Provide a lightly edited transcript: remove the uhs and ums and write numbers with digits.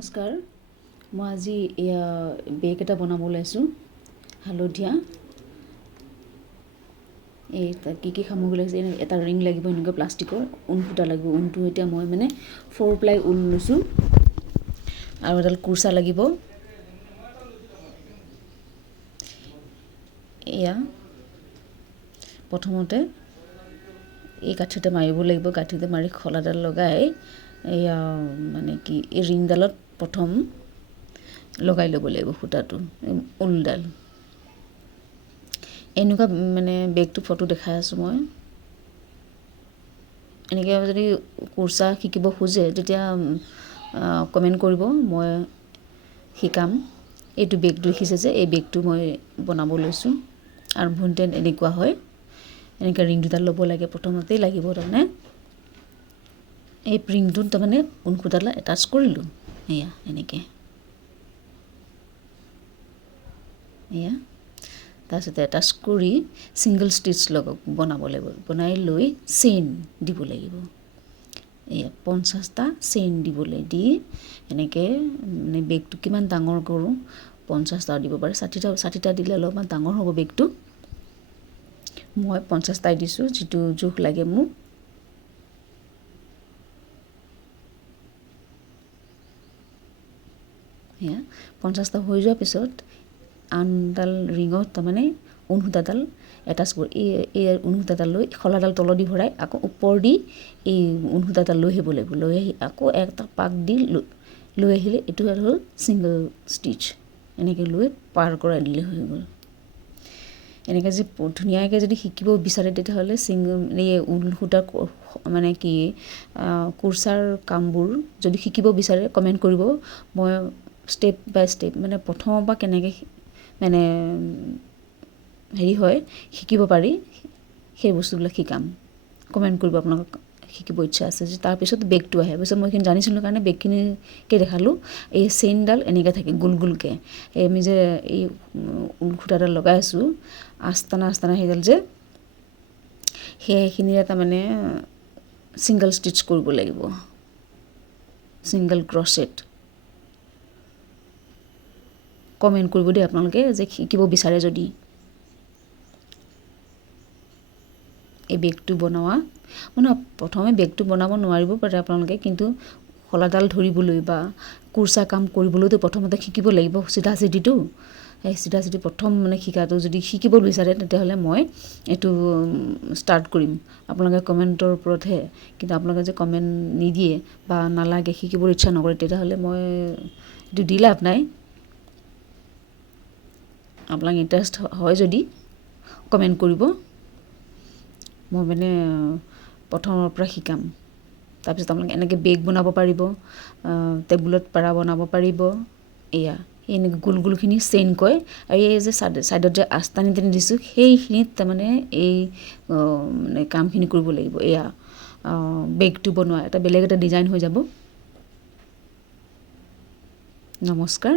নমস্কাৰ মই আজি এয়া বেগ এটা বনাব ওলাইছোঁ হালধীয়া এই কি সামগ্ৰী লাগিছে এটা ৰিং লাগিব এনেকৈ প্লাষ্টিকৰ ঊণ সূতা লাগিব ঊণটো এতিয়া মই মানে 4 প্লাই ঊণ লৈছোঁ আৰু এডাল কুৰ্চা লাগিব এয়া প্ৰথমতে এই কাঠিতে মাৰিব লাগিব কাঠিতে মাৰি খলাডাল লগাই এয়া মানে কি এই ৰিংডালত প্ৰথম লগাই ল'ব লাগিব সূতাটো ঊলডাল এনেকুৱা মানে বেগটো ফটো দেখাই আছোঁ মই এনেকৈ যদি কুৰ্চা শিকিব খোজে তেতিয়া কমেণ্ট কৰিব মই শিকাম এইটো বেগটো দেখিছে যে এই বেগটো মই বনাব লৈছোঁ আৰম্ভণিতে এনেকুৱা হয় এনেকৈ ৰিং দুডাল ল'ব লাগে প্ৰথমতেই লাগিব তাৰমানে এই ৰিংটোত তাৰমানে ঊণ সূতাডাল এটাচ কৰিলোঁ এয়া এনেকৈ এয়া তাৰপিছতে এটাচ কৰি ছিংগল ষ্টিচ বনাব লাগিব বনাই লৈ চেইন দিব লাগিব এয়া 50টা চেইন দিবলৈ দি এনেকৈ মানে বেগটো কিমান ডাঙৰ কৰোঁ 50টা দিব পাৰে 60টা দিলে অলপমান ডাঙৰ হ'ব বেগটো মই 50টাই দিছোঁ যিটো জোখ লাগে মোক এয়া 50টা হৈ যোৱাৰ পিছত আনডাল ৰিঙত তাৰমানে ঊণ সূতাডাল এটাচ কৰি এই ঊণ সূতাডাল লৈ খলাডাল তলদি ভৰাই আকৌ ওপৰ দি এই ঊণ সূতাডাল লৈ আহিব লাগিব লৈ আহি আকৌ এটা পাক দি লৈ আহিলে এইটো হ'ল ছিংগল ষ্টিচ এনেকৈ লৈ পাৰ কৰাই দিলে হৈ গ'ল এনেকৈ যদি ধুনীয়াকৈ যদি শিকিব বিচাৰে তেতিয়াহ'লে এই ঊণ সূতাৰ মানে কি কুৰ্চাৰ কামবোৰ যদি শিকিব বিচাৰে কমেণ্ট কৰিব মই ষ্টেপ বাই ষ্টেপ মানে প্ৰথমৰ পৰা কেনেকৈ মানে হেৰি হয় শিকিব পাৰি সেই বস্তুবিলাক শিকাম কমেণ্ট কৰিব আপোনালোকক শিকিব ইচ্ছা আছে যে তাৰপিছত বেগটো আহে পিছত মই এইখিনি জানিছিলোঁ কাৰণে বেগখিনিকে দেখালোঁ এই চেইনডাল এনেকৈ থাকে গোল গোলকৈ এই আমি যে এই ঊণ সূতাডাল লগাই আছোঁ আস্তানা সেইডাল যে সেইখিনিৰে তাৰমানে ছিংগল ষ্টিচ কৰিব লাগিব ছিংগল ক্ৰচেট কমেণ্ট কৰিব দেই আপোনালোকে যে শিকিব বিচাৰে যদি এই বেগটো বনোৱা মানে প্ৰথমে বেগটো বনাব নোৱাৰিব পাৰে আপোনালোকে কিন্তু শলাডাল ধৰিবলৈ বা কুৰ্চা কাম কৰিবলৈতো প্ৰথমতে শিকিব লাগিব চিধা চিধিটো সেই চিধা চিধি প্ৰথম মানে শিকাটো যদি শিকিব বিচাৰে তেতিয়াহ'লে মই এইটো ষ্টাৰ্ট কৰিম আপোনালোকে কমেণ্টৰ ওপৰতহে কিন্তু আপোনালোকে যে কমেণ্ট নিদিয়ে বা নালাগে শিকিবৰ ইচ্ছা নকৰে তেতিয়াহ'লে মই এইটো দি লাভ নাই আপোনাক ইণ্টাৰেষ্ট হয় যদি কমেণ্ট কৰিব মই মানে প্ৰথমৰ পৰা শিকাম তাৰপিছত আপোনালোকে এনেকৈ বেগ বনাব পাৰিব টেবুলত পাৰা বনাব পাৰিব এয়া এনেকৈ গোল গোলখিনি চেইন কয় আৰু এই যে ছাইডত যে আস্তানি দিছোঁ সেইখিনিত তাৰমানে এই মানে কামখিনি কৰিব লাগিব এয়া বেগটো বনোৱা এটা বেলেগ এটা ডিজাইন হৈ যাব নমস্কাৰ